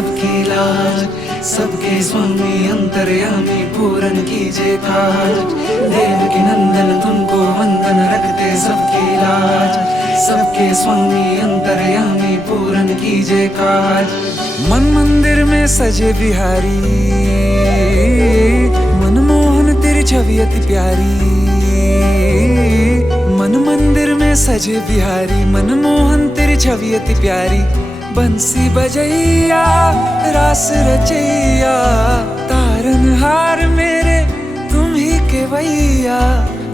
सबकी लाज, सबके स्वामी अंतर्यामी पूरन कीजे काज। देवकी नंदन तुमको वंदन रखते सबकी लाज, सबके स्वामी अंतर्यामी पूरन कीजे काज। मन मंदिर में सजे बिहारी, मनमोहन तेरी छवि अति प्यारी। मन मंदिर में सजे बिहारी, मनमोहन तेरी छवि अति प्यारी। बंसी बजैया रास रचैया, तारनहार मेरे तुम ही केवैया।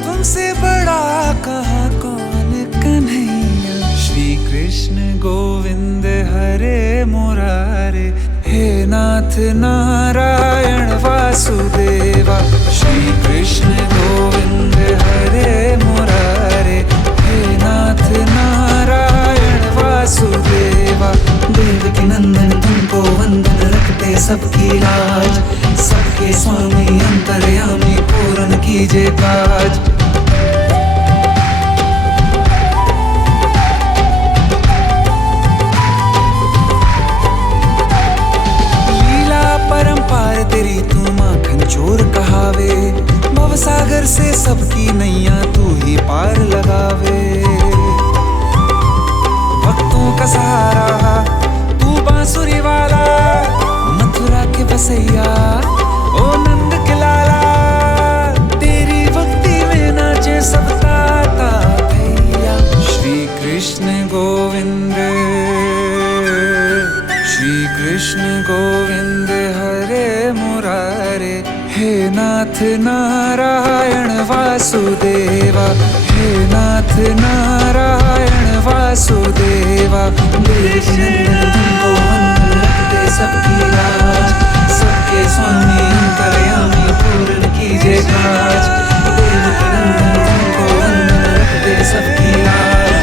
तुमसे बड़ा कहाँ कौन कन्हैया। श्री कृष्ण गोविंद हरे मुरारे, हे नाथ नारायण वासुदेवा। श्री कृष्ण गोविंद हरे मुरारे, हे नाथ नारायण वासुदेवा। देवकी नंदन तुमको वंदन रखते सबकी लाज, सबके स्वामी अंतर्यामी पूरन कीजे काज। परंपार तेरी तू माखन चोर कहावे, भवसागर से सबकी नैया तू ही पार लगावे। भक्तों का सहारा तू बांसुरी वाला, मथुरा के बसैया ओ नंद के लाला। तेरी भक्ति में नाचे सब ताता भैया। श्री कृष्ण गोविंद, श्री कृष्ण गोविंद हरे मुरारे, हे नाथ नारायण वासुदेवा। हे नाथ नारायण वासुदेवा। देवकी नंदन तुमको वंदन रखते सबकी लाज, सबके स्वामी अंतर्यामी पूरन कीजे काज। देवकी नंदन तुमको वंदन रखते सबकी लाज,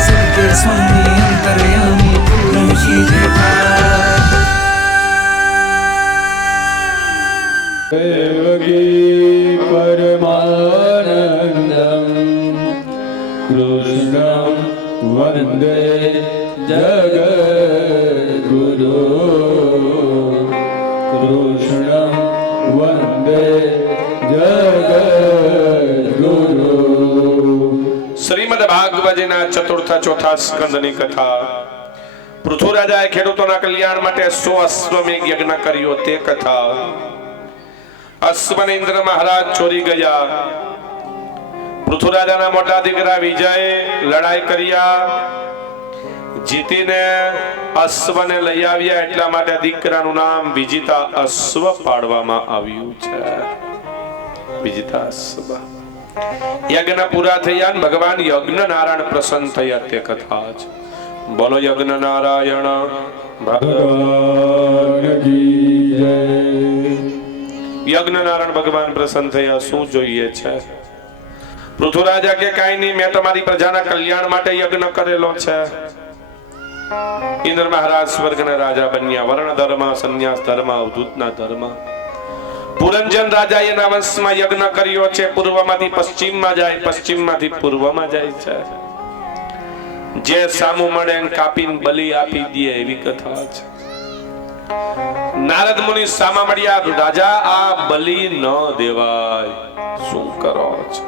सबके स्वामी अंतर्यामी पूरन कीजे काज। देवकी परमानंदं कृष्णं वन्दे जगद्गुरु। कृष्णं वन्दे जगद्गुरु। શ્રીમદ ભાગવતના ચતુર્થ ચોથા સ્કંદની કથા। પૃથુરાજાએ ખેડૂતોના કલ્યાણ માટે 100 અશ્વમેઘ યજ્ઞ કર્યો તે કથા। અશ્વને ઇન્દ્ર મહારાજ ચોરી ગયા। પૃથુરાજાના મોટા દીકરા વિજય લડાઈ કર્યા, જીતીને અશ્વને લઈ આવ્યા, એટલા માટે દીકરાનું નામ વિજિતા અશ્વ પાડવામાં આવ્યું છે। વિજિતા અશ્વ। યજ્ઞ પૂરા થયા, ભગવાન યજ્ઞ નારાયણ પ્રસન્ન થયા તે કથા છે। બોલો યજ્ઞ નારાયણ ભગવાન કી જય। યજ્ઞ નારાયણ ભગવાન પ્રસન્ન થયા। શું જોઈએ છે? પૃથુરાજા કે કાઈ નહીં, મેં તમારી પ્રજાના કલ્યાણ માટે યજ્ઞ કરેલો છે। ઇન્દ્ર મહારાજ સ્વર્ગના રાજા બન્યા। વર્ણ ધર્મ, સંન્યાસ ધર્મ, અવધૂતના ધર્મ। પુરંજન રાજાએ એના વંશમાં યજ્ઞ કર્યો છે। પૂર્વમાંથી પશ્ચિમમાં જાય, પશ્ચિમમાંથી પૂર્વમાં જાય છે। જે સામું મળે એને કાપીને બલિ આપી દે, એવી કથા છે। નારદ મુનિ સામા મળ્યા, રાજા આ બલિ ન દેવાય, શું કરો છો?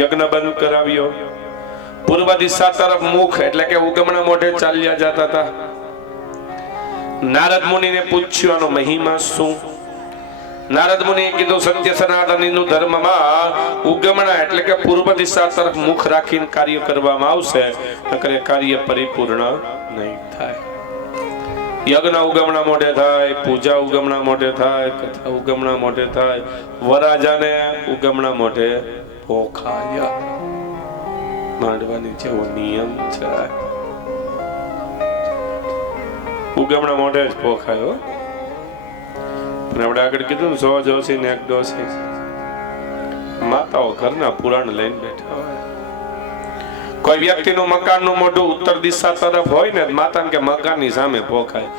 યજ્ઞ બંધ કરાવ્યો। પૂર્વ દિશા તરફ મુખ એટલે કે ઉગમણા મોઢે ચાલ્યા જતા હતા। નારદ મુનિને પૂછ્યું આનો મહિમા શું? નારદ મુનિએ કીધું સત્ય સનાતન હિન્દુ ધર્મમાં ઉગમણા એટલે કે પૂર્વ દિશા તરફ મુખ રાખીને કાર્ય કરવામાં આવશે, નકર કાર્ય પરિપૂર્ણ નહીં થાય। યજ્ઞ ઉગમણા મોઢે થાય, પૂજા ઉગમણા મોઢે થાય, કથા ઉગમણા મોઢે થાય, વરરાજાને ઉગમણા મોઢે પોખાય। માંડવાની જેવો નિયમ છે, ઉગમણા મોઢે જ પોખાયો। આપણે આગળ કીધું ને 100 જોશી ને 1 ડોશી। માતાઓ ઘરના પુરાણ લઈને બેઠા હોય। કોઈ વ્યક્તિનું મકાનનું મોઢું ઉત્તર દિશા તરફ હોય ને, માતાને કે મકાનની સામે પોખાય।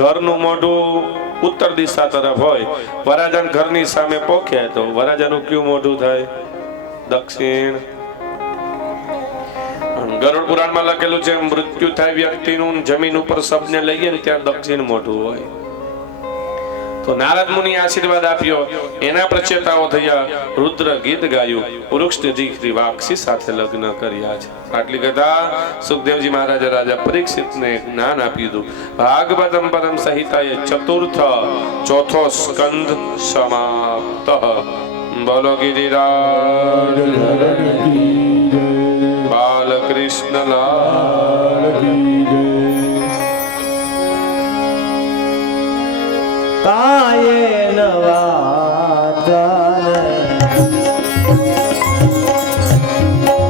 ઘરનું મોઢું ઉત્તર દિશા તરફ હોય, વરાજાને ઘરની સામે પોખે તો વરાજાનું કયું મોઢું થાય? દક્ષિણ। ગરુડ પુરાણમાં લખેલું છે મૃત્યુ થાય વ્યક્તિનું જમીન ઉપર સબને લઈએ ને ત્યાં દક્ષિણ મોઢું હોય. તો નારદ મુનિ આશીર્વાદ આપ્યો, એના પ્રચેતાઓ થયા, રુદ્ર ગીત ગાયું, વૃક્ષની દીકરી વાક્ષી સાથે લગ્ન કર્યા છે. આટલી કથા સુખદેવજી મહારાજે રાજા પરીક્ષિતને જ્ઞાન આપ્યું હતું. ભાગવતમ પરમ સંહિતાએ ચતુર્થ ચોથો સ્કંદ સમાપ્ત. બોલો ગિરિરાજ બાલકૃષ્ણ લાલ. કાયેન વાચાન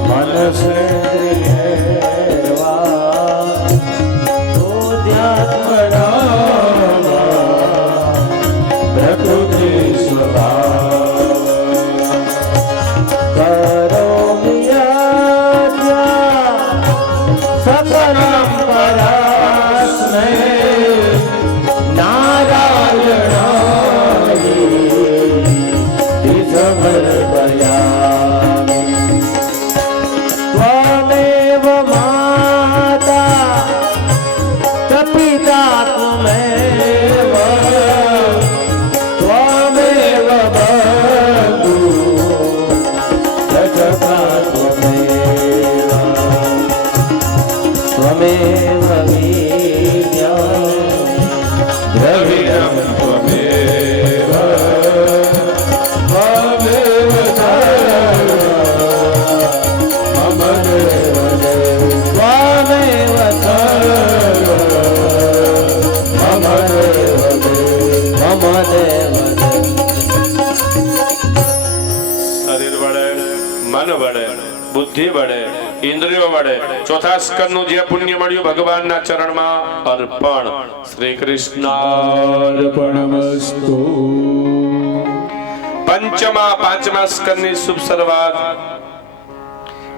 મનસેન્દ્રિયર્વા બુદ્ધ્યાત્મના પ્રકૃતિ સ્વભાવ કરોમિ યજ્ઞ સકલં પરાસ્મૈ त्वमेव माता च पिता त्वमेव त्वमेव बन्धु च सखा त्वमेव त्वमेव वीर्यं द्रविणं त्वमेव શરીર વડે, મન વડે, બુદ્ધિ વડે, ઇન્દ્રિયો વડે ચોથા સ્કંદનું જે પુણ્ય મળ્યું ભગવાનના ચરણમાં અર્પણ. શ્રી કૃષ્ણાર્પણમસ્તુ. પાંચમા સ્કંદની શુભ શરૂઆત.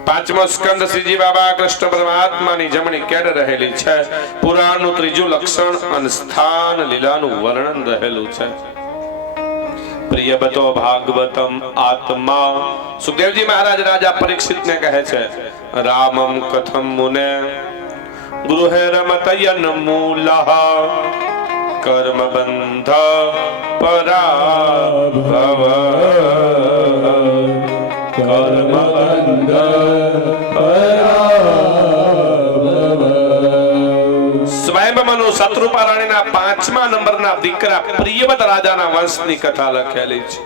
પાંચમો સ્કંદ શ્રીજી બાબા કૃષ્ણ પરમાત્માની જમણી કેડ રહેલી છે. પુરાણનું ત્રીજું લક્ષણ અને સ્થાન લીલાનું વર્ણન રહેલું છે. પ્રિયબતો ભાગવતમ આત્મા. સુખદેવજી મહારાજ રાજા પરીક્ષિતને કહે છે, રામમ કથમ મુને ગૃહે રમતયન મૂલઃ કર્મ બંધ પરાભવ કર્મ સ્વયંમનુ શત્રુપારાણીના 5મા નંબરના દીકરા પ્રિયવત રાજાના વંશની કથા લખેલી છે.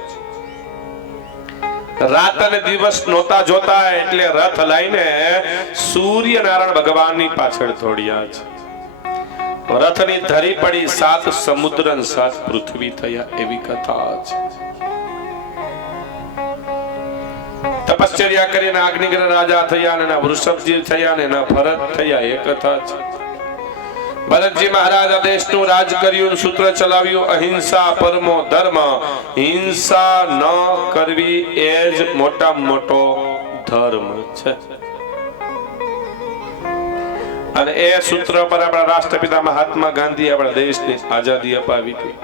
રાત અને દિવસ નહોતા જોતા એટલે રથ લઈને સૂર્યનારાયણ ભગવાનની પાછળ દોડ્યા છે. રથની ધરી પડી 7 સમુદ્ર અને 7 પૃથ્વી થયા એવી કથા છે. તપશ્ચર્યા કરીને અગ્નિગ્રહ રાજા થયા અને વૃષભજી થયા અને ભરત થયા એ કથા છે. ભરતજી મહારાજ દેશનું રાજ કર્યું, સૂત્ર ચલાવ્યું, અહિંસા પરમો ધર્મ. હિંસા ન કરવી એ જ મોટામાં મોટો ધર્મ છે. અને એ સૂત્ર પર આપણા રાષ્ટ્રપિતા મહાત્મા ગાંધી આપણા દેશની આઝાદી અપાવી હતી.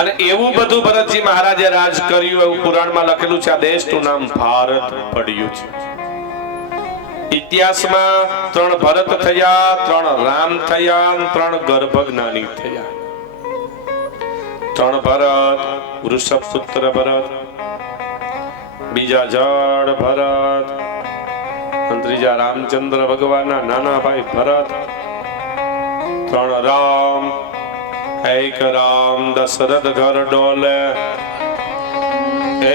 અને એવું બધું ભરતજી મહારાજે રાજ કર્યું એવું પુરાણમાં લખેલું છે. આ દેશનું નામ ભારત પડ્યું છે. ઇતિહાસમાં 3 ભરત થયા, 3 રામ થયા, 3 ગર્ભજ્ઞાની થયા. 3 ભરત, વૃષભ પુત્ર ભરત, બીજા જડ ભરત, ત્રીજા રામચંદ્ર ભગવાનના નાના ભાઈ ભરત, 3 રામ, એક રામ દશરથ ઘર ડોલે,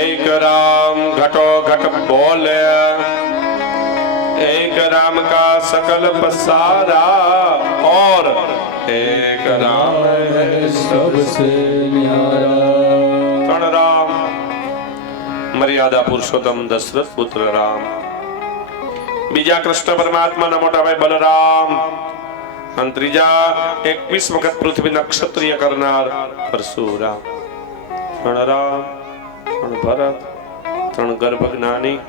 એક રામ ઘટો ઘટ બોલે, एक राम का सकल पसारा और एक राम है सबसे न्यारा. 3 राम. मर्यादा पुरुषोत्तम दशरथ पुत्र राम. બીજા કૃષ્ણ પરમાત્માના મોટા ભાઈ બલરામ. અને ત્રીજા 21 વખત પૃથ્વીના ક્ષત્રિય કરનાર પરશુરામ. 3 રામ, 3 ભરત, 3 ગર્ભજ્ઞાની.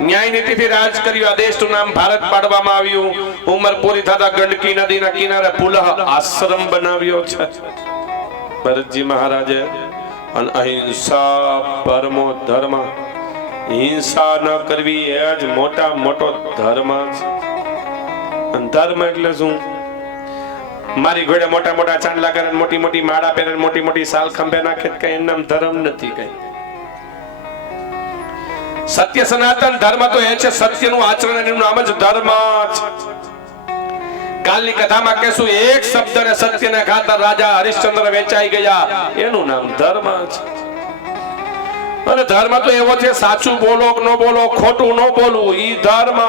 ન્યાય નીતિથી રાજ કર્યું. આ દેશનું નામ ભારત પાડવામાં આવ્યું. ઉંમર પૂરી થતા ગંડકી નદીના કિનારે પુલહ આશ્રમ બનાવ્યો છે ભરતજી મહારાજે. અને અહિંસા પરમો ધર્મ હિંસા ન કરવી એ જ મોટા મોટો ધર્મ છે. અને ધર્મ એટલે શું? મારી ઘોડે મોટા મોટા ચાંદલા કરે, મોટી મોટી માળા પહેરે, મોટી મોટી સાલ ખંભે નાખે, કઈ એનું નામ ધર્મ નથી. કઈ સત્ય સનાતન ધર્મ તો એ છે સત્યનું આચરણ, એનું નામ જ ધર્મ છે. કાલની કથામાં કહેશું એક શબ્દને સત્યને ખાતર રાજા હરિશ્ચંદ્ર વેચાઈ ગયા, એનું નામ ધર્મ છે. અને ધર્મ તો એવો છે સાચું બોલો કે ન બોલો, ખોટું ન બોલવું, ઈ ધર્મ.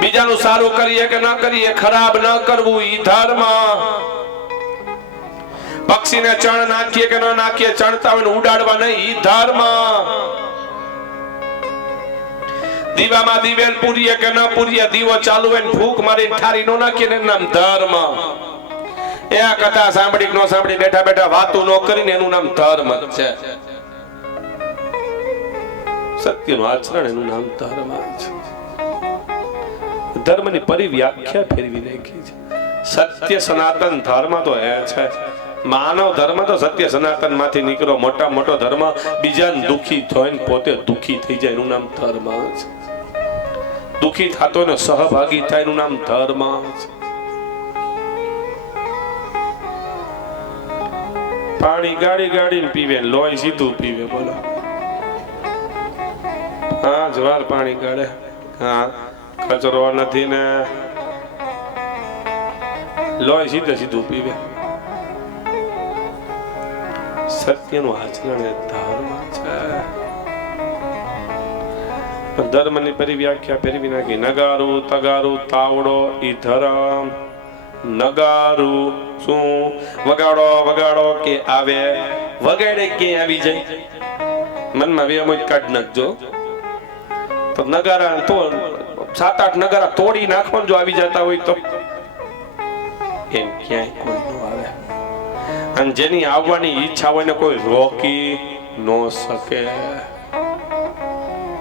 બીજાનું સારું કરીએ કે ન કરીએ, ખરાબ ન કરવું, ઈ ધર્મ. પક્ષીને ચણ નાખીએ કે ન નાખીએ, ચણતા હોય ઉડાડવા નહીં, ઈ ધર્મ. દીવામાં દિવેલ પૂરીએ કે ન પૂરીએ, દીવો ચાલુ હોય ફૂંક મારી ઠારી નો નાખીએ, એનું નામ ધર્મ. એ આ કથા સાંભળી કે ન સાંભળી, બેઠા બેઠા વાતો ન કરીને, એનું નામ ધર્મ છે. સત્યનું આચરણ, એનું નામ ધર્મ છે. ધર્મની પરિવ્યાખ્યા ફેરવી નાખી છે. સત્ય સનાતન ધર્મ તો એ છે. માનવ ધર્મ તો સત્ય સનાતન માંથી નીકળો, મોટા મોટો ધર્મ બીજાને દુખી થઈને પોતે દુખી થઈ જાય, એનું નામ ધર્મ છે. દુખી થતો ને સહભાગી થાય, એનું નામ ધર્મ છે. પાણી ગાડી ગાડીને પીવે, લોહી સીધું પીવે. બોલો, હા જવાર પાણી ગાડે, હા કચરો નથી ને લોહી સીધે સીધું પીવે. સત્યનું આચરણ એ ધર્મ છે. ધર્મની પરિવ્યાખ્યા ફેરવી નાખી. નગારું તગારું તાવડો ઈ ધર્મ. નગારું શું? વગાડો વગાડો કે આવે, વગાડે કે આવી જાય. મનમાં વેમ જ કાઢ નાખજો. તો નગારા તો 7-8 નગારા તોડી નાખો, જો આવી જતા હોય તો. એમ ક્યાંય કોઈ ન આવે. અને જેની આવવાની ઈચ્છા હોય ને કોઈ રોકી ન શકે.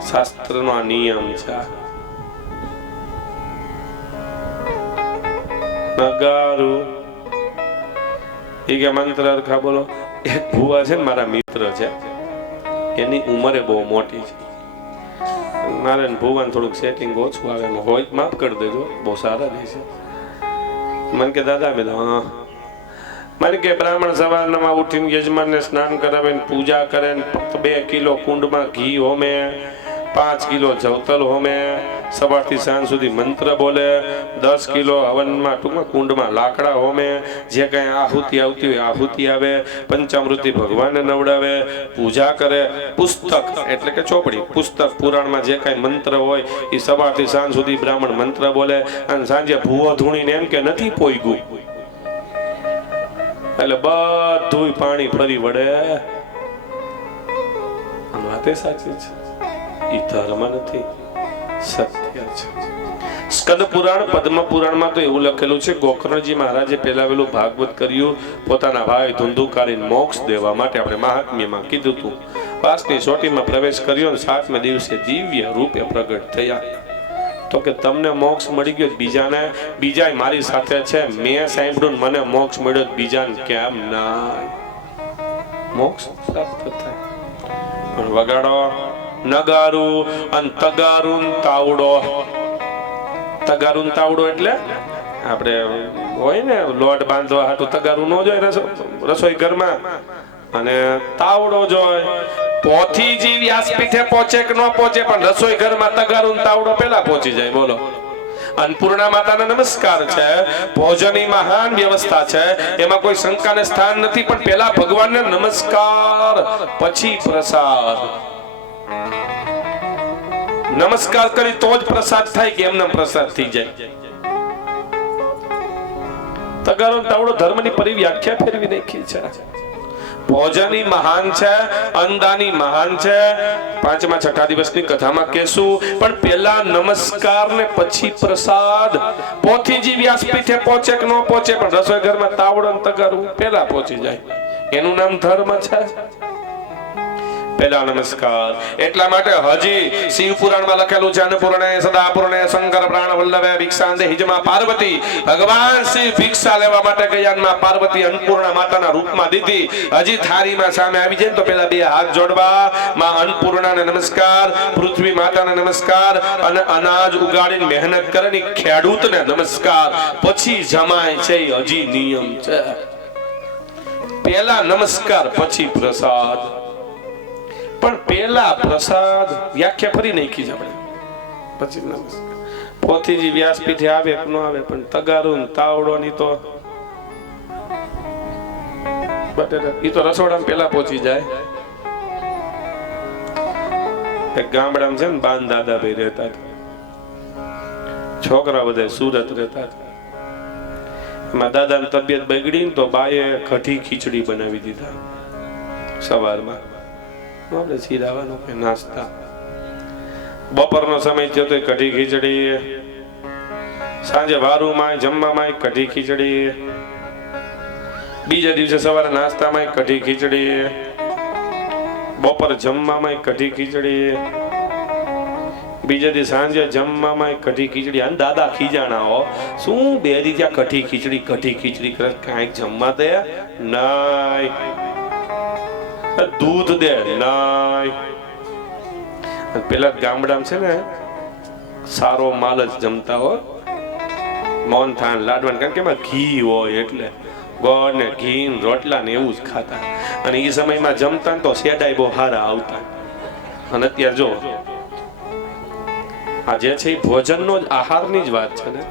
શાસ્ત્રનો આ નિયમ છે. નગારું એ કે મંત્ર અરખા બોલો. એક ભુવા છે ને મારા મિત્ર છે, એની ઉંમરે બહુ મોટી છે. મારે ભુવાન થોડુંક સેટિંગ ઓછું આવે, હોય માફ કરી દેજો, બહુ સારા રહેશે. મને કે દાદા, મેં હા. મને કે બ્રાહ્મણ સવારમાં ઉઠીને યજમાનને સ્નાન કરાવે, પૂજા કરે, 2 કિલો કુંડમાં ઘી હોમે, 5 કિલો જવતલ હોમે, સવારથી સાંજ સુધી મંત્ર બોલે, 10 કિલો હવનમાં ટૂંકમાં કુંડમાં લાકડા હોમે, જે કઈ આહુતિ આવતી હોય આહુતિ આવે, પંચામૃતિ ભગવાનને નવડાવે, પૂજા કરે. પુસ્તક એટલે કે ચોપડી, પુસ્તક પુરાણમાં જે કઈ મંત્ર હોય એ સવારથી સાંજ સુધી બ્રાહ્મણ મંત્ર બોલે. અને સાંજે ભૂવો ધૂણીને એમ કે નથી પોઈગું, એટલે બધું પાણી ફરી વળે. વાતે સાચી છે, ઈ ધર્મ નથી, સત્ય છે. સ્કંદ પુરાણ પદ્મ પુરાણમાં તો એવું લખેલું છે, ગોકર્ણજી મહારાજે પેલાવેલું ભાગવત કર્યું પોતાના ભાઈ ધુંધુકારીને મોક્ષ દેવા માટે. આપણે મહાત્મ્યમાં કીધું હતું. 5ની ચોટીમાં પ્રવેશ કર્યો અને 7મે દિવસે દિવ્ય રૂપે પ્રગટ થયા. તો કે તમને મોક્ષ મળી ગયો, બીજાને બીજા મારી સાથે છે, મેં સાંભળ્યું મને મોક્ષ મળ્યો, બીજાને કેમ ના મોક્ષ પ્રાપ્ત થાય? પણ વગાડો નગારું અને તગારું તાવડો. તગારું તાવડો એટલે આપણે હોય ને લોટ બાંધવા હાટું તગારું ન જોય રસોઈ ઘરમાં, અને તાવડો જોય. પોથીજી વ્યાસપીઠે પહોંચે કે ન પહોંચે, પણ રસોઈ ઘરમાં તગારું તાવડો પેલા પહોંચી જાય. બોલો, અન્નપૂર્ણા માતાને નમસ્કાર છે, ભોજનની મહાન વ્યવસ્થા છે, એમાં કોઈ શંકાને સ્થાન નથી. પણ પેલા ભગવાનને નમસ્કાર, પછી પ્રસાદ. નમસ્કાર કરી તો જ પ્રસાદ થાય કે એમને પ્રસાદ થઈ જાય? તગારો તાવડો ધર્મની પરિવ્યાખ્યા ફેરવી નાખી છે. ભોજનની મહાન છે, અન્નદાની મહાન છે. 5મા 6ઠા દિવસની કથામાં કહેશું. પણ પેલા નમસ્કાર ને પછી પ્રસાદ. પોથીજી વ્યાસપીઠે પહોંચે કે ન પહોંચે, પણ રસોઈ ઘરમાં તાવડો ને તગારું પેલા પહોંચી જાય, એનું નામ ધર્મ છે. પહેલા નમસ્કાર. એટલા માટે હજી શિવ પુરાણમાં લખેલું છે અન્નપૂર્ણે સદા પૂર્ણે શંકર પ્રાણ વલ્લભે ભિક્ષાંદે હિજમાં પાર્વતી. ભગવાન શિવ ભિક્ષા લેવા માટે ગયા, માં પાર્વતી અન્નપૂર્ણા માતાના રૂપમાં દીધી. હજી થાળીમાં સામે આવી જાય તો પેલા બે હાથ જોડવા, માં અન્નપૂર્ણાને નમસ્કાર, પૃથ્વી માતાને નમસ્કાર, અને અનાજ ઉગાડીને મહેનત કરે ખેડૂતને નમસ્કાર, પછી જમાય છે. હજી નિયમ છે, પેલા નમસ્કાર પછી પ્રસાદ. પણ પેલા પ્રસાદ વ્યાખ્યા ફરી નાખી છે આપણે, પછી નમસ્કાર. પોથીજી વ્યાસપીઠે આવે કે ન આવે, પણ તગારું તાવડો ની તો ઈ તો રસોડામાં પેલા પહોંચી જાય. એક ગામડામાં છે ને બાન દાદા ભાઈ રહેતા હતા, છોકરા બધા સુરત રહેતા હતા. એમાં દાદાની તબિયત બગડી તો બાએ કઢી ખીચડી બનાવી દીધા સવારમાં. આપણે શીરાવાનો કે નાસ્તા. બપોરનો સમય થયો તો કઢી ખીચડી, સાંજે વારુમાં જમવામાં કઢી ખીચડી, બીજા દિવસે સવારે નાસ્તામાં કઢી ખીચડી, બપોર જમવામાં કઢી ખીચડી, બીજા દિવસે સાંજે જમવામાં કઢી ખીચડી. અને દાદા ખીજાણા, શું બે દી ત્યાં કઢી ખીચડી કરે, કાંઈક જમવા દે નહીં, દૂધ દે નહીં. પેલા ગામડામાં છે ને સારો માલ જ જમતા હોય, મોહનથાળ લાડવાન, કારણ કે એમાં ઘી હોય એટલે ગોળ ને ઘી રોટલા ને એવું જ ખાતા. અને એ સમયમાં જમતા તો શેડાઈ બહુ સારા આવતા. અને અત્યારે જો આ જે છે એ ભોજનનો જ આહારની જ વાત છે ને.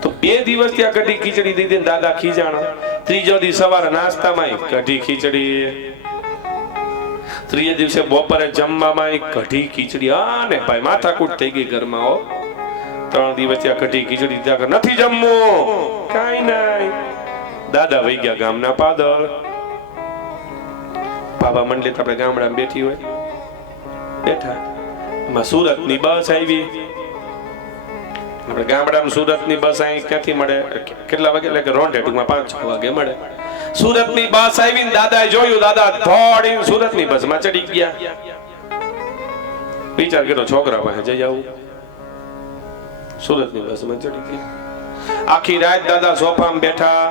તો 2 દિવસ ત્યાં કઢી ખીચડી દીધી દાદા ખીજાણા. ત્રીજો દિવસ સવારે નાસ્તામાં કઢી ખીચડી, ત્રીજે દિવસે બપોરે જમવામાં કઢી ખીચડી. અને ભાઈ માથાકૂટ થઈ ગઈ ઘરમાં. 3 દિવસ ત્યાં કઢી ખીચડી, ત્યાં નથી જમવું, કાઈ નહીં. દાદા વહી ગયા ગામના પાદર. બાબા મંડળી આપણે ગામડામાં બેઠી હોય, બેઠા. સુરતની બસ આવી. આપણે ગામડામાં સુરતની બસ અહીં ક્યાંથી મળે, કેટલા વાગે, એટલે કે રોંઢે ટૂંકમાં 5-6 વાગે મળે. સુરતની બસ આવીને દાદાએ જોયું, દાદા દોડીને સુરતની બસમાં ચડી ગયા. વિચાર કર્યો છોકરા પાસે જઈ આવું. સુરતની બસમાં ચડી ગયા. આખી રાત દાદા સોફામાં બેઠા.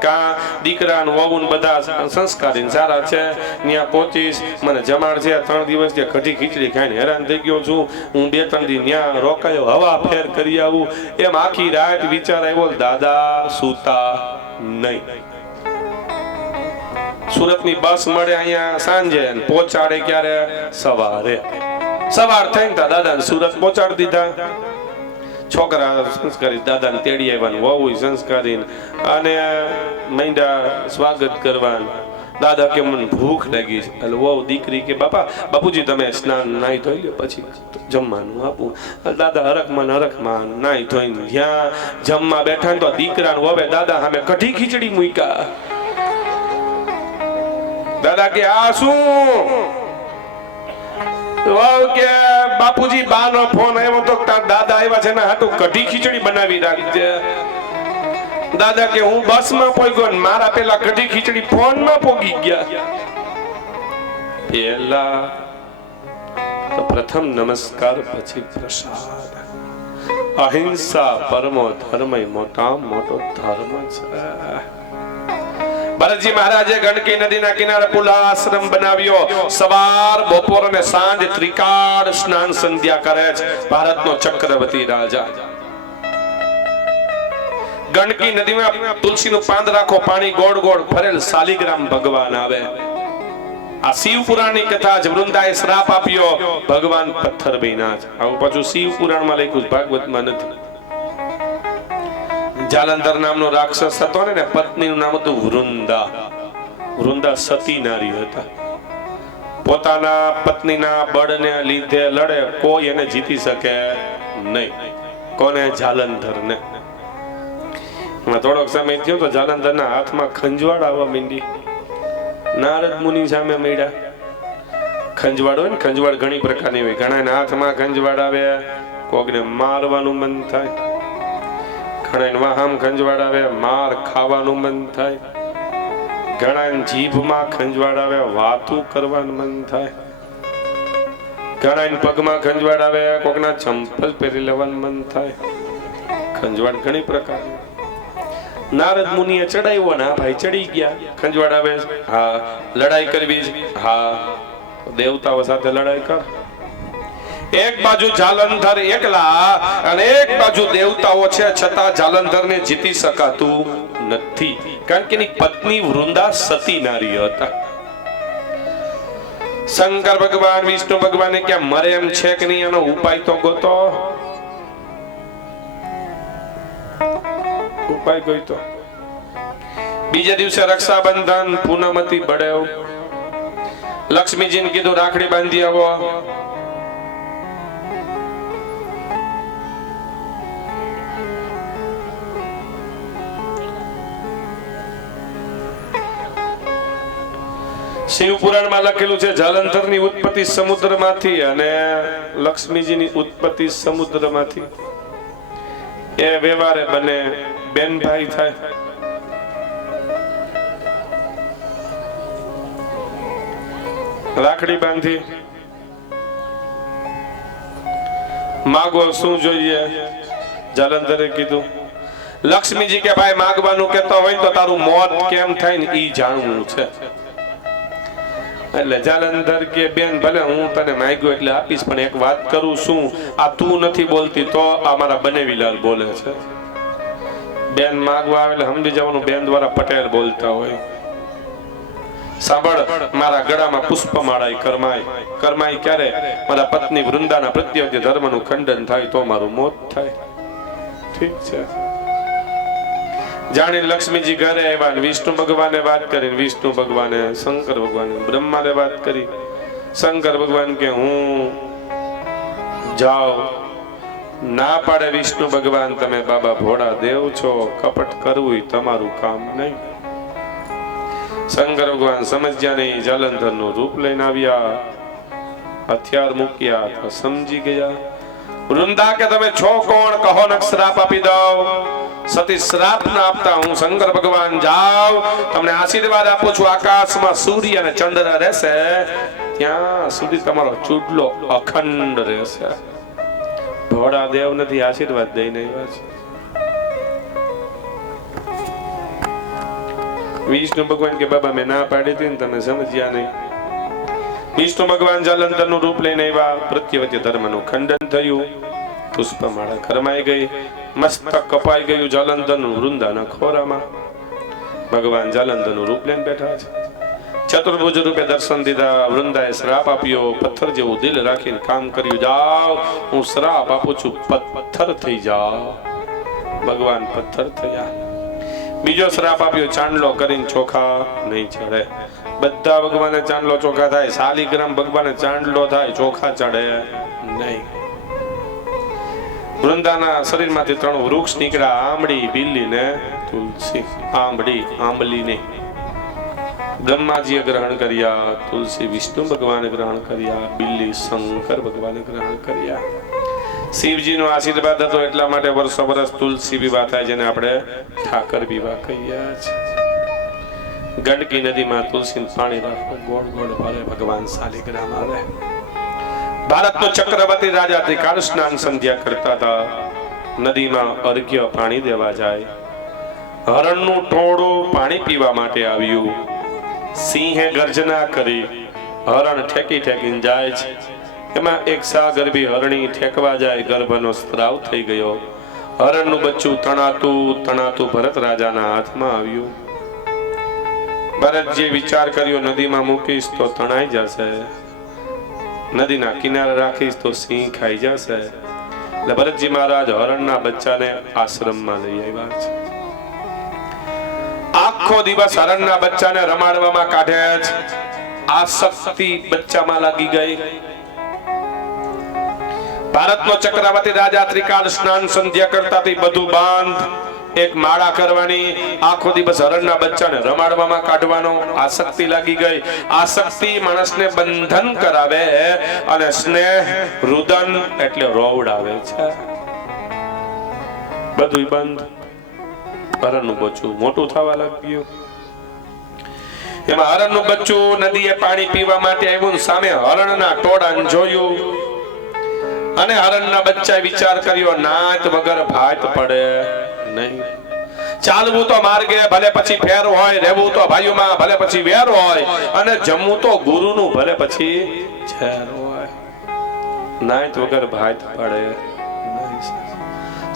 કા દીકરા વહુ બધા સંસ્કારી સારા છે, ત્યાં પહોંચીશ, મને જમાડ છે. 3 દિવસ ત્યાં કઢી ખીચડી ખાઈને હેરાન થઈ ગયો છું. હું 2-3 દી ત્યાં રોકાયો, હવા ફેર કરી આવું. એમ આખી રાત વિચાર આવ્યો, દાદા સૂતા નહીં. સુરતની બસ મળે અહીંયા સાંજે, પહોંચાડે ક્યારે, સવારે. સવાર થઈને દાદાને સુરત પહોંચાડી દીધા. છોકરા સંસ્કારી દાદાને તેડી આવ્યા, વહુ સંસ્કારી, અને મૈંડા સ્વાગત કરવાનું. દાદા કે મને ભૂખ લાગી છે. એટલે વહુ દીકરી કે બાપુજી તમે સ્નાન નાહી ધોઈ લો પછી જમવાનું આપું. દાદા હરખમાં નાહી ધોઈને જ્યાં જમવા બેઠા ને તો દીકરા વહે દાદા સામે કઢી ખીચડી મૂક્યા. દાદા કે આ શું? કે બાપુજી બાનો ફોન આવ્યો તો દાદા આવ્યા છે ને હાટુ કઢી ખીચડી બનાવી રાખજે. દાદા કે હું બસમાં પોગ્યો ને મારા પેલા કઢી ખીચડી ફોનમાં પોગી ગયા. પેલા તો પ્રથમ નમસ્કાર પછી પ્રસાદ. અહિંસા પરમો ધર્મ, મોટો ધર્મ છે. ભરતજી મહારાજે ગંડકી નદીના કિનારે પુલાશ્રમ બનાવ્યો. સવાર બપોર અને સાંજ ત્રિકાળ સ્નાન સંધ્યા કરે છે ભારતનો ચક્રવર્તી રાજા. ગંડકી નદીમાં તુલસીનું પાંદ રાખો, પાણી ગોળ ગોળ ફરેલ શાલિગ્રામ ભગવાન આવે. આ શિવ પુરાણની કથા જ. વૃંદાએ શ્રાપ આપ્યો, ભગવાન પથ્થર બન્યા છે. આવું પાછું શિવ પુરાણમાં લખ્યું, ભાગવતમાં નથી. જાલંધર નામનો રાક્ષસ હતો ને, પત્નીનું નામ હતું વૃંદા. વૃંદા સતી નારી હતા. પોતાના પત્નીના બળને લીધે લડે, કોઈ એને જીતી શકે નહીં. કોને? જાલંધરને. થોડોક સમય થયો તો જાલંધરના હાથમાં ખંજવાળ આવવા માંડી. નારદ મુનિ સામે મળ્યા. ખંજવાળ હોય ને, ખંજવાળ ઘણી પ્રકારની હોય. ઘણાના હાથમાં ખંજવાળ આવે, કોકને મારવાનું મન થાય. ઘણા વાહમ ખંજવાળ આવે, માર ખાવાનું મન થાય. ઘણા જીભમાં ખંજવાળ આવે વાતું કરવાનું મન થાય, ઘણા પગમાં ખંજવાળ આવે કોકના ચંપલ પહેરી લેવાનું મન થાય. ખંજવાળ ઘણી પ્રકાર. નારદ મુનિએ ચડાવ્યો ને ભાઈ ચડી ગયા. ખંજવાળ આવે હા, લડાઈ કરવી હા, દેવતાઓ સાથે લડાઈ કર. એક બાજુ જાલંધર એકલા અને એક બાજુ દેવતાઓ છે, છતાં જાલંધરને જીતી શકાતું નથી, કારણ કે એની પત્ની વૃંદા સતી નારી હતા. શંકર ભગવાન વિષ્ણુ ભગવાને ક્યાં મરે એમ છે કે નહીં એનો ઉપાય તો ગોતો. ઉપાય ગોતો. બીજા દિવસે રક્ષાબંધન પૂનમતી બળેવ. લક્ષ્મીજીને કીધું રાખડી બાંધી આવો. શિવ પુરાણમાં લખેલું છે જાલંધરની ઉત્પત્તિ સમુદ્રમાંથી અને લક્ષ્મીજીની ઉત્પત્તિ સમુદ્રમાંથી. એ વ્યવહારે બને બેન ભાઈ થાય. રાખડી બાંધી માગો શું જોઈએ? જાલંધરે કીધું. લક્ષ્મીજી કે ભાઈ માગવાનું કહેતો હોય તો તારું મોત કેમ થાય ને ઈ જાણવું છે. એટલે જાલંધર કે બેન ભલે હું તને માંગ્યો એટલે આપીશ, પણ એક વાત કરું, શું આ તું નથી બોલતી તો અમારા બનેવીલાલ બોલે છે. બેન માંગવા આવે એટલે સમજી જવાનું બેન દ્વારા પટેલ બોલતા હોય. સાંભળ, મારા ગળામાં પુષ્પમાળા કરમાય. કરમાય ક્યારે? મારા પત્ની વૃંદાના પ્રત્યે ધર્મનું ખંડન થાય તો મારું મોત થાય. ઠીક છે. જાણી લક્ષ્મીજી ઘરે આવ્યા. વિષ્ણુ ભગવાને વાત કરી. વિષ્ણુ ભગવાને શંકર ભગવાને બ્રહ્માને વાત કરી. શંકર ભગવાન કે હું જાઓ. ના પાડે વિષ્ણુ ભગવાન, તમે બાબા ભોળા દેવ છો, કપટ કરવું તમારું કામ નહીં. શંકર ભગવાન સમજ્યા નહીં. જાલંધર નું રૂપ લઈને આવ્યા, હથિયાર મૂક્યા તો સમજી ગયા. વૃંદા કે તમે છો કોણ? કહો ને શ્રાપ આપી દઉં. સતી શ્રાપ ના આપતા, હું શંકર ભગવાન જાવ તમને આશીર્વાદ આપું છું. આકાશમાં સૂર્ય અને ચંદ્ર રહેશે ત્યાં સુધી તમારો ચૂડલો અખંડ રહેશે. ભોળા દેવ નથી, આશીર્વાદ દઈને આવ્યા છે. વિષ્ણુ ભગવાન કે બાબા મેં ના પાડી હતી ને તમે સમજ્યા નહીં. વિષ્ણુ ભગવાન જાલંધર નું રૂપ લઈને આવ્યા. પ્રત્યવત્ય ધર્મનું ખંડન થયું. પુષ્પમાળા કરમાઈ ગઈ. મસ્તક કપાઈ ગયું જાલંધર નું વૃંદાના ખોરામાં. ભગવાન જાલંધર નું રૂપ લઈને બેઠા છે. ચતુર્ભુજ રૂપે દર્શન દીધા. વૃંદાએ શ્રાપ આપ્યો. પથ્થર જેવું દિલ રાખીને કામ કર્યું. જાઓ, હું શ્રાપ આપું છું, પથ્થર થઈ જાઓ. ભગવાન પથ્થર થયા. બીજો શ્રાપ આપ્યો, ચાંદલો કરીને ચોખા નહીં ચડે. બધા ભગવાને ચાંદલો ચોખા થાય. શાલિગ્રામ ભગવાને ચાંદલો થાય, ચોખા ચડે નહીં. વૃંદાના શરીરમાંથી 3 વૃક્ષ નીકળ્યા, આંબળી, બિલ્લી ને તુલસી. આંબળી આંબલી ને બ્રહ્માજીએ ગ્રહણ કર્યા. તુલસી વિષ્ણુ ભગવાને ગ્રહણ કર્યા. બિલ્લી શંકર ભગવાને ગ્રહણ કર્યા. શિવજીનો આશીર્વાદ હતો એટલા માટે વર્ષો વર્ષ તુલસી વિવાહ થાય, જેને આપણે ઠાકર વિવાહ કહીએ છીએ. ગંડકી નદીમાં તુલસીનું પાણી રાખો, ગોળ ગોળ ભરે, ભગવાન શાલિગ્રામ આવે. ભારતનો ચક્રવર્તી રાજા ત્રિકાળ સ્નાન સંધ્યા કરતા હતા. નદીમાં અર્ઘ્ય પાણી દેવા જાય. હરણનું ટોળું પાણી પીવા માટે આવ્યું. સિંહે ગર્જના કરી. હરણ ઠેકી ઠેકીને જાય છે. એમાં એક સાગર્ભી હરણી ઠેકવા જાય. ગર્ભનો સ્ત્રાવ થઈ ગયો. હરણનું બચ્ચું તણાતું તણાતું ભરત રાજાના હાથમાં આવ્યું. ભરતજીએ વિચાર કર્યો, નદીમાં મૂકીશ તો તણાઈ જશે, નદીના કિનારે રાખીશ તો સિંહ ખાઈ જશે. એટલે ભરતજી મહારાજ હરણના બચ્ચાને આશ્રમમાં લઈ આવ્યા છે. આખો દિવસ હરણના બચ્ચાને રમાડવામાં કાઢે છે. આસક્તિ બચ્ચામાં લાગી ગઈ. ભારતનો ચક્રવર્તી રાજા ત્રિકાળ સ્નાન સંધ્યા કરતા બધું બંધ. એક માળા કરવાની, આખો દિવસ હરણના બચ્ચાને રમાડવામાં કાઢવાનો. આસક્તિ લાગી ગઈ. આસક્તિ માણસને બંધન કરાવે અને સ્નેહ રુદન એટલે રોવડાવે છે. બધું બંધ. હરણનું બચ્ચું મોટું થવા લાગ્યું. એમાં હરણનું બચ્ચું નદીએ પાણી પીવા માટે આવ્યું, સામે હરણના ટોળાને જોયું અને હરણના બચ્ચાએ વિચાર કર્યો, નાત વગર ભાત પડે નહીં. ચાલવું તો માર્ગે ભલે પછી ફેર હોય, રહેવું તો ભાઈઓમાં ભલે પછી વેર હોય, અને જમવું તો ગુરુનું ભલે પછી ઝેર હોય. નાત વગર ભાત પડે નહીં.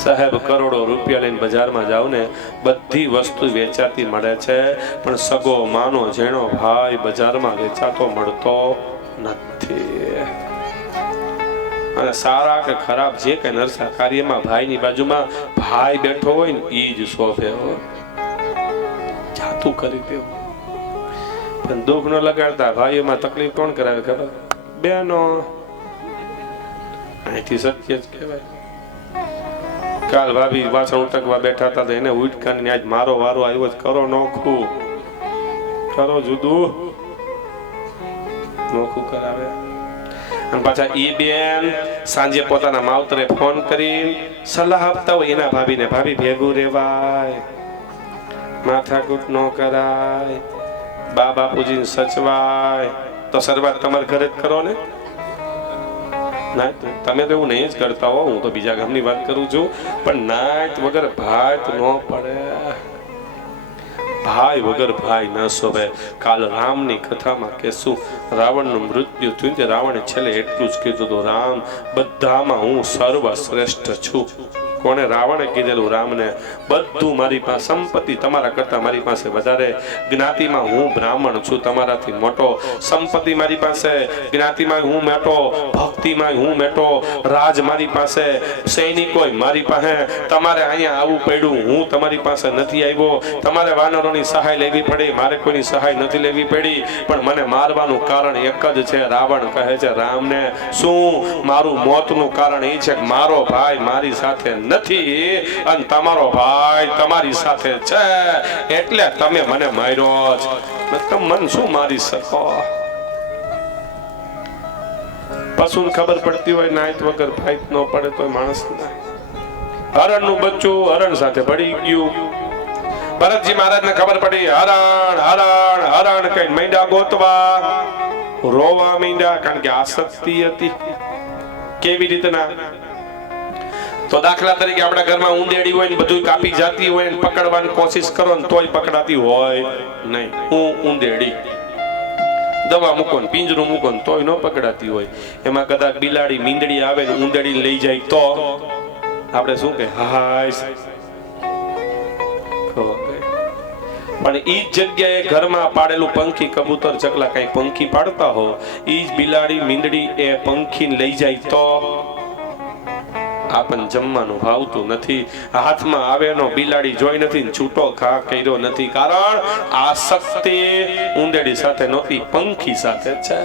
સાહેબ, કરોડો રૂપિયા લઈને બજારમાં જાવ ને, બધી વસ્તુ વેચાતી મળે છે, પણ સગો માનો જેનો ભાઈ બજારમાં વેચાતો મળતો નથી. અને સારા કે ખરાબ જે કઈ નરસા કાર્યમાં ભાઈની બાજુમાં ભાઈ બેઠો હોય ને ઈ જ શોભે હોય. જાતું કરી દેવું. પણ દુઃખ ન લગાડતા ભાઈઓમાં તકલીફ કોણ કરાવે ખબર? બેનો. અહીંથી સત્ય જ કહેવાય. કાલ ભાભી વાસણ ઉટકવા બેઠા હતા, એને ઉટકાની આજ મારો વારો આવ્યો જ. કરો નોખું, કરો જુદું, નોખું કરાવે. અને પાછા ઈ બેન સાંજે પોતાના માવતરે ફોન કરી સલાહ આપતા હોય એના ભાભીને, ભાભી ભેગું રેવાય, માથાકૂટ ન કરાય, બા બાપુજીને સચવાય. તો શરૂઆત તમારા ઘરે જ કરો ને. ના, તમે તો એવું નહીં જ કરતા હો, હું તો બીજા ગામની વાત કરું છું. પણ નાત વગર ભાત ન પડે. ભાઈ વગર ભાઈ ન શોભે. કાલ રામની કથામાં કહેશું, રાવણનું મૃત્યુ થયું તે રાવણે છેલ્લે એટલું જ કીધું હતું, રામ બધામાં હું સર્વશ્રેષ્ઠ છું. કોને? રાવણે કીધેલું રામને, બધું મારી પાસે, સંપત્તિ તમારા કરતા મારી પાસે વધારે, જ્ઞાતિમાં હું બ્રાહ્મણ છું તમારાથી મોટો, સંપત્તિ મારી પાસે, જ્ઞાતિમાં હું મેટો, ભક્તિમાં હું મેટો, રાજ મારી પાસે, સૈનિકો મારી પાસે, તમારે અહીંયા આવવું પડ્યું, હું તમારી પાસે નથી આવ્યો, તમારે વાનરોની સહાય લેવી પડી, મારે કોઈની સહાય નથી લેવી પડી, પણ મને મારવાનું કારણ એક જ છે. રાવણ કહે છે રામને, શું? મારું મોતનું કારણ એ છે કે મારો ભાઈ મારી સાથે નથી અને તમારો ભાઈ તમારી સાથે છે, એટલે તમે મને માર્યો જ. તમે મન શું મારી શકો? પશુને ખબર પડતી હોય નાઈત વગર ફાઈટ ન પડે તો માણસ ના. હરણનું બચ્ચું હરણ સાથે પડી ગયું. ભરતજી મહારાજને ખબર પડી, હરણ હરણ હરણ કઈ માંડ્યા ગોતવા, રોવા માંડ્યા, કારણ કે આસક્તિ હતી. કેવી રીતના? તો દાખલા તરીકે આપણા ઘરમાં ઊંદેડી હોય ને બધું કાપી જાતી હોય ને પકડવાની કોશિશ કરો ને તોય પકડાતી હોય નહીં. હું ઊંદેડી, દવા મૂકો ને પિંજરું મૂકો ને તોય ન પકડાતી હોય. એમાં કદાચ બિલાડી મીંદડી આવે ને ઊંદેડી લઈ જાય તો આપણે શું કે હાય. પણ ઈ જ જગ્યાએ ઘરમાં પાડેલું પંખી, કબૂતર, ચકલા કઈ પંખી પાડતા હો, ઈ જ બિલાડી મીંદડી એ પંખીને લઈ જાય તો આપણને જમવાનું ભાવતું નથી. હાથમાં આવેનો બિલાડી જોઈ નથી, છૂટો ઘા કર્યો નથી, કારણ આસક્તિ ઊંદેડી સાથે નહોતી, પંખી સાથે છે.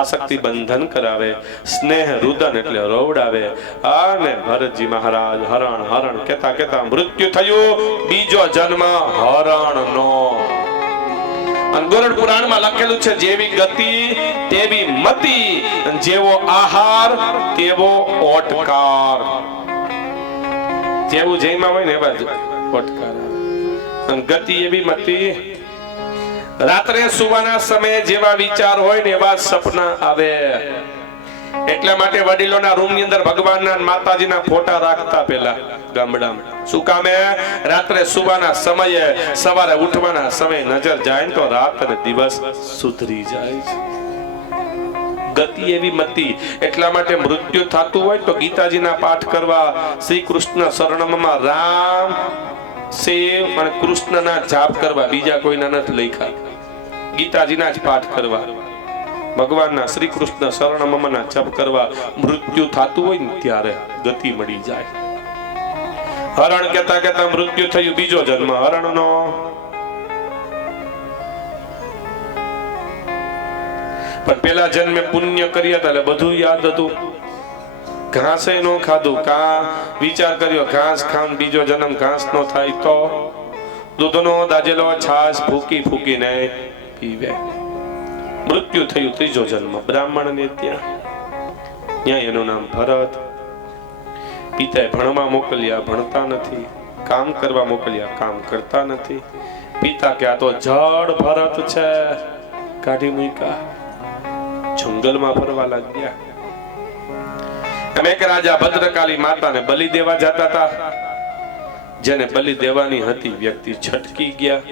આસક્તિ બંધન કરાવે, સ્નેહ રુદન એટલે રોવડાવે. અને ભરતજી મહારાજ હરણ હરણ કેતા કેતા મૃત્યુ થયું. બીજો જન્મ હરણનો. અને ગરુડ પુરાણમાં લખેલું છે, જેવી ગતિ તેવી મતિ, જેવો આહાર તેવો ઓટકાર. જેવું જઈમાં હોય ને એવા જ ઓટકાર. અને ગતિ એવી મતિ. રાત્રે સુવાના સમયે જેવા વિચાર હોય ને એવા સપના આવે. એટલા માટે વડીલોના રૂમ ની અંદર ભગવાનના માતાજીના ફોટા રાખતા પેલા ગામડામાં. શું કામે? રાત્રે સુવાના સમયે, સવારે ઉઠવાના સમયે નજર જાય તો રાત અને દિવસ સુધરી જાય છે. ગતિ એવી મતિ. એટલા માટે મૃત્યુ થતું હોય તો ગીતાજીના પાઠ કરવા, શ્રી કૃષ્ણ શરણમમાં રામ, શિવ અને કૃષ્ણના જાપ કરવા, બીજા કોઈના નથી લખ્યા. ગીતાજીના જ પાઠ કરવા, ભગવાનના શ્રી કૃષ્ણ શરણમના જપ કરવા. મૃત્યુ થતું હોય ને ત્યારે ગતિ મળી જાય. હરણ કેતા કેતા મૃત્યુ થયું. બીજો જન્મ હરણનો. પણ પેલા જન્મે પુણ્ય કર્યા હતા એટલે બધું યાદ હતું. ઘાસે નો ખાધું, કા વિચાર કર્યો ઘાસ ખાન બીજો જન્મ ઘાસ નો થાય તો દૂધનો દાજેલો છાશ ફૂકી ફૂકીને પીવે. મૃત્યુ થયું. ત્રીજો જન્મ બ્રાહ્મણ ને ત્યાં એનું નામ ભરત. પિતાએ ભણવા મોકલ્યા, ભણતા નથી. કામ કરવા મોકલ્યા, કામ કરતા નથી. પિતા કે આ તો જડ ભરત છે, કાઢી મૂક્યા, જંગલમાં ફરવા લાગ્યા. અને એક રાજા ભદ્રકાળી માતાને બલિ દેવા જતા હતા. જેને બલિ દેવાની હતી વ્યક્તિ છટકી ગયા,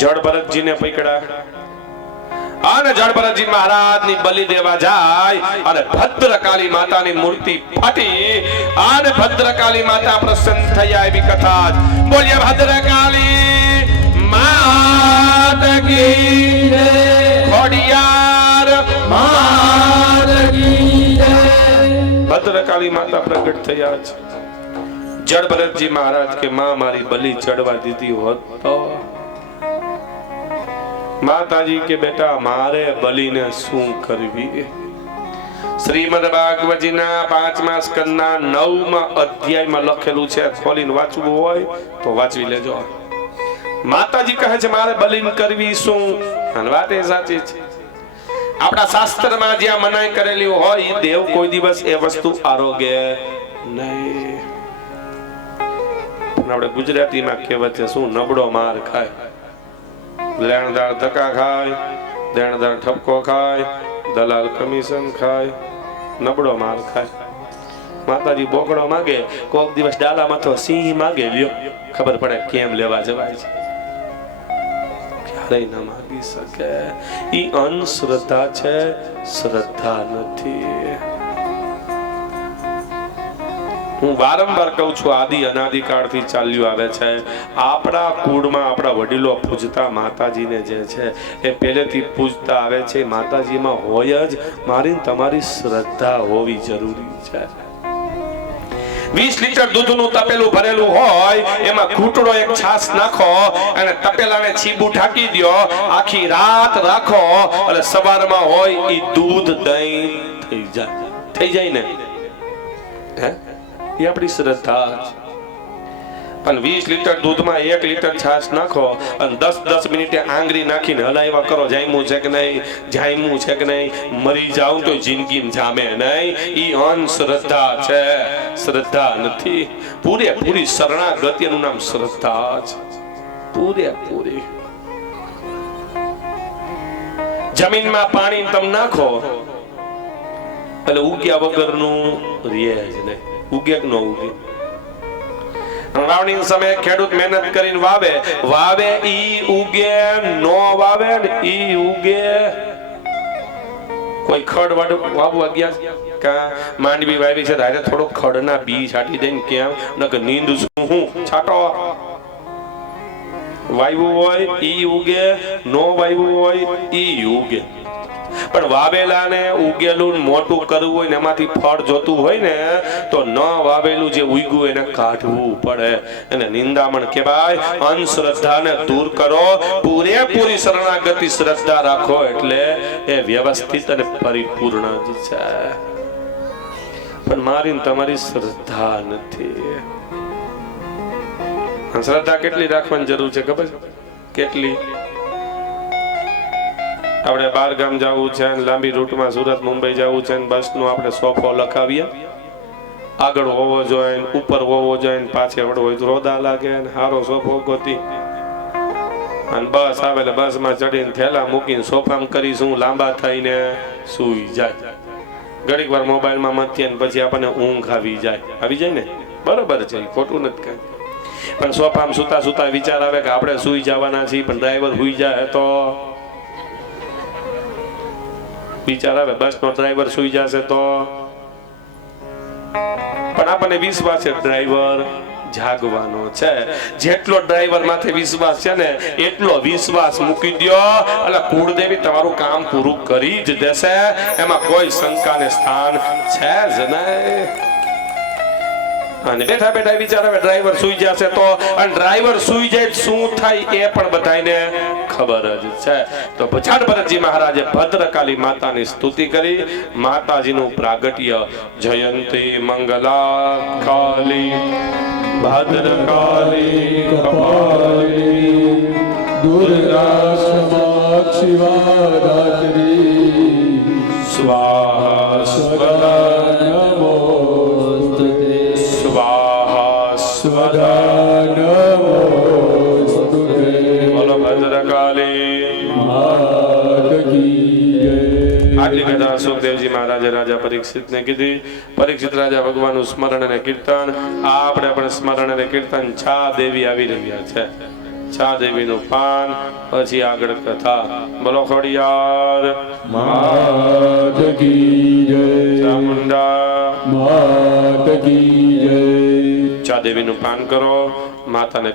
જડ ભરતજીને પકડ્યા. અને જડ ભરતજી મહારાજની બલિ દેવા જાય અને ભદ્રકાળી માતાની મૂર્તિ ફાટી અને ભદ્રકાળી માતા પ્રસન્ન થયા એવી કથા. બોલીએ ભદ્રકાળી માત કી જય, ખોડિયાર માત કી જય. ભદ્રકાળી માતા પ્રગટ થયા છે. જડ ભરતજી મહારાજ કે માં મારી બલિ ચડવા દીધી હોત તો. માતાજી કે બેટા મારે બલિને શું કરવી. શ્રીમદ ભાગવતજીના 5મા સ્કંદના 9મા અધ્યાયમાં લખેલું છે. ખોલીને વાંચવું હોય તો વાંચી લેજો. માતાજી કહે છે મારે બલિને કરવી શું. અને વાત એ સાચી છે. આપણા શાસ્ત્રમાં જ્યાં મનાઈ કરેલી હોય દેવ કોઈ દિવસ એ વસ્તુ આરોગે નહીં. આપણે ગુજરાતીમાં કહેવત છે શું, નબળો માર ખાય, લેણદાર ધક્કા ખાય, દેણદાર ઠપકો ખાય, દલાલ કમિશન ખાય, નબળો માર ખાય. માતાજી બોકડો માગે, કોક દિવસ ડાલામાં તો સિંહ માગે, લ્યો ખબર પડે કેમ લેવા જવાય છે. ક્યારેય ન માગી શકે. ઈ અંધશ્રદ્ધા છે, શ્રદ્ધા નથી. હું વારંવાર કહું છું આદિ અનાદિ કાળથી ચાલ્યું આવે છે. આપણા કુળમાં આપણા વડીલો પૂજતા માતાજીને જે છે એ પહેલેથી પૂજતા આવે છે. માતાજીમાં હોય જ મારી તમારી શ્રદ્ધા હોવી જરૂરી છે. 20 લીટર દૂધનું તપેલું ભરેલું હોય એમાં ઘૂંટડો એક છાશ નાખો અને તપેલાને છીબું ઢાંકી દો, આખી રાત રાખો અને સવારમાં હોય એ દૂધ દહીં થઈ જાય ને. હે એ આપણી શ્રદ્ધા છે. પણ 20 લીટર દૂધમાં 1 લીટર છાશ નાખો અને 10 મિનિટે આંગળી નાખીને હલાવ્યા કરો, જામ્યું છે કે નહીં, જામ્યું છે કે નહીં, મરી જાવ તો જિંદગી જામે નહીં. ઈ અંધશ્રદ્ધા છે, શ્રદ્ધા નથી. પૂરેપૂરી શરણાગતિ એનું નામ શ્રદ્ધા છે. પૂરેપૂરી. જમીનમાં પાણી તમે નાખો એટલે ઉગ્યા વગરનું રહે જ નહીં. ઉગે કે ન ઉગે. વાવણી સમયે ખેડૂત મહેનત કરીને વાવે ઈ ઉગે, નો વાવે ને ઈ ઉગે. કોઈ ખડ વાવવા ગયા કા માંડવી વાવી છે ત્યારે થોડો ખડના બી છાંટી દઈને કેમ નકર નીંદ શું હું છાંટો. વાવ્યું હોય ઈ ઉગે, નો વાવ્યું હોય ઈ ઉગે. પણ વાવેલાને ઉગેલું મોટું કરવું હોય ને એમાંથી ફળ જોતું હોય ને તો ન વાવેલું જે ઉગ્યું એને કાઢવું પડે. એને નિંદામણ કહેવાય. અંધશ્રદ્ધાને દૂર કરો, પૂરેપૂરી શરણાગતિ શ્રદ્ધા રાખો એટલે એ વ્યવસ્થિત અને પરિપૂર્ણ જ છે. પણ મારી તમારી શ્રદ્ધા નથી. શ્રદ્ધા કેટલી રાખવાની જરૂર છે ખબર છે? કેટલી? આપણે 12 ગામ જવું છે, લાંબી રૂટમાં સુરત મુંબઈ જવું છે, બસનો આપણે સોફો લખાવીએ, આગળ હોવો જોઈએ, ઉપર હોવો જોઈએ, પાછળ હોય તો રોદા લાગે, સારો સોફો ગોતી અને બસ આવે એટલે બસમાં ચડીને થેલા મૂકીને સોફામાં કરીશું, લાંબા થઈને સૂઈ જાય. ઘડીક વાર મોબાઈલમાં મથીએ ને પછી આપણને ઊંઘ આવી જાય ને. બરોબર છે, ખોટું નથી કઈ. પણ સોફામાં સુતા સુતા વિચાર આવે કે આપણે સૂઈ જવાના છીએ, પણ ડ્રાઈવર સૂઈ જાય તો વિચાર આવે બસનો ડ્રાઈવર સૂઈ જશે તો. પણ આપણને વિશ્વાસ છે ડ્રાઈવર જાગવાનો છે. જેટલો ડ્રાઈવર માથે વિશ્વાસ છે ને એટલો વિશ્વાસ મૂકી દો એટલે કુળદેવી તમારું કામ પૂરું કરી જ દેશે. એમાં કોઈ શંકાને સ્થાન છે જ નહીં. અને બેઠા બેઠા વિચાર આવે ડ્રાઈવર સૂઈ જશે તો, અને ડ્રાઈવર સૂઈ જાય શું થાય એ પણ બધાને ખબર જ છે. તો જડ ભરતજી મહારાજે ભદ્રકાળી માતાની સ્તુતિ કરી. માતાજીનું પ્રાગટ્ય જયંતી મંગલા કાલી ભદ્રકાળી કપાલી દુર્ગા સમા શિવારાત્રી સ્વાહા સ્વદા નમોસ્તુતે સ્વાહા સ્વદા નમોસ્તુતે કથા સુખદેવજી મહારાજે રાજા પરીક્ષિતને કીધી. પરીક્ષિત રાજા ભગવાનનું સ્મરણ અને કીર્તન. આપણે પણ સ્મરણ અને કીર્તન. છા દેવી આવી રહ્યા છે. છા દેવીનું પાન, પછી આગળ કથા. બોલો ખોડિયાર માત કી જય, ચામુંડા માત કી જય. ચા દેવીનું પાન કરો, માતાને